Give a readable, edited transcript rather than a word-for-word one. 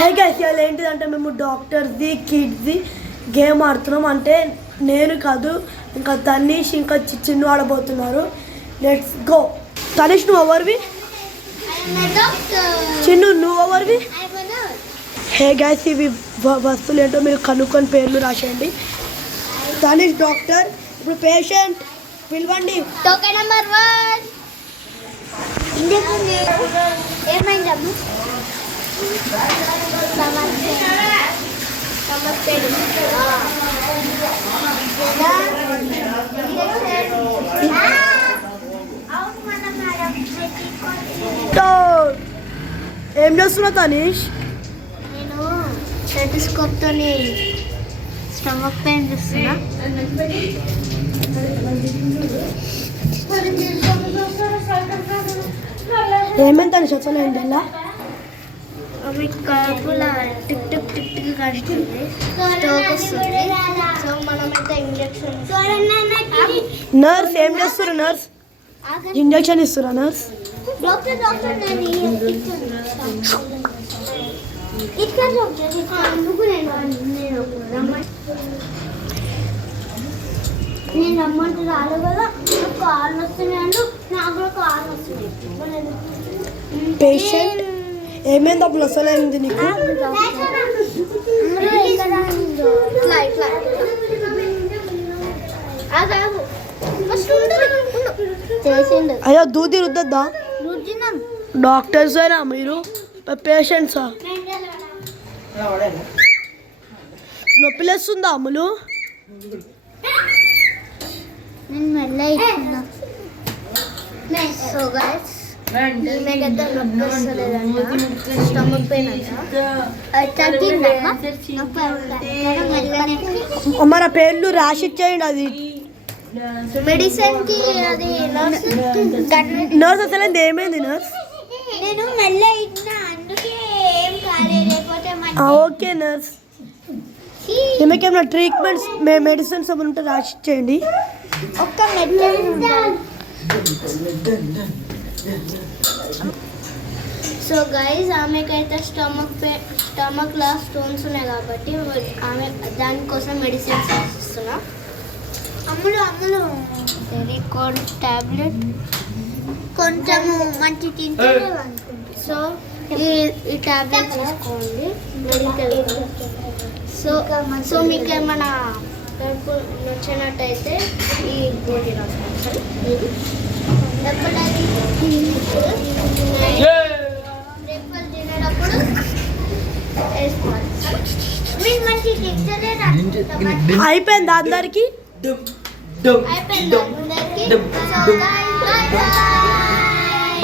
Hey guys ఇవాళ ఏంటిదంటే మేము డాక్టర్స్ది కిడ్స్ది గేమ్ ఆడుతున్నాం. అంటే నేను కాదు ఇంకా తనీష్ ఇంకా చిన్ను ఆడబోతున్నారు. Let's go. తనీష్ నువ్వు ఎవరివి? చిన్ను నువ్వు ఎవరివి? హే గైస్ ఇవి వస్తువులు ఏంటో మీరు కనుక్కొని పేర్లు రాసేయండి. తనీష్ డాక్టర్. ఇప్పుడు పేషెంట్ పిలవండి. Token number 1. ఏమైందమ్మా? ఏం చేస్తున్నావు తనీష్? నేను స్టెథోస్కోప్తో స్టమక్ పెయిన్ చూస్తున్నా. ఏమైంది తనీష్? అసలు ఏంటి ఇలా? అవి కడుపులో టిక్ టిక్ టిక్ టిక్ కడుతుంది, స్టోక్ వస్తుంది. సో మనమైతే ఇంజెక్షన్. నర్స్ ఏం చేస్తున్నారు? నర్స్ ఇంజెక్షన్ ఇస్తురా? నర్స్ డాక్టర్ నేను ఇక్కడ నేను రమ్మంటే రాలేదు కదా. నాకు కాళ్ళు వస్తున్నాయి, నాకు కూడా కాళ్ళు వస్తున్నాయి. పేషెంట్ ఏమైంది? అప్పుడు అసలు ఏంది నీకు? అయ్యో దూది రుద్దద్దా? డాక్టర్స్ అయినా మీరు పేషెంట్సా? నొప్పి లేస్తుందా అమ్ములు? నేను మెల్ల ఇస్తున్నా. సో గైస్ ఈమెకైతే నొప్పి వస్తలేదంట, స్టమక్ పెయిన్ అంట. మన పేర్లు రాసిచ్చేయండి. అది మెడిసిన్కి అది నర్స్ అసలు ఏమైంది? నర్స్ నేను మెల్ల ఇచ్చినా, అందుకే ఏం కాలేదు. లేకపోతే ఓకే నర్స్. ఏమైనా ట్రీట్మెంట్స్ మెడిసిన్స్ ఏమైనా ఉంటే రాసిచ్చేయండి. ఒక్క మెడిసిన్. సో గైజ్ ఆమెకైతే స్టమక్లో స్టోన్స్ ఉన్నాయి కాబట్టి ఆమె దానికోసం మెడిసిన్స్ రాసిస్తున్నా. అమ్ములు టెలికోడ్ టాబ్లెట్ కొంచెము మంచి తింటే. సో ఈ టాబ్లెట్ తీసుకోండి మెడికల్. సో మీకు ఏమైనా కడుపు నచ్చినట్టయితే ఈ గోళీ రాసుకోండి. బ్రేక్ఫాస్ట్ తినేటప్పుడు వేసుకోవాలి. మీకు మంచి అయిపోయింది అందరికి? అయిపోయింది అందరికి.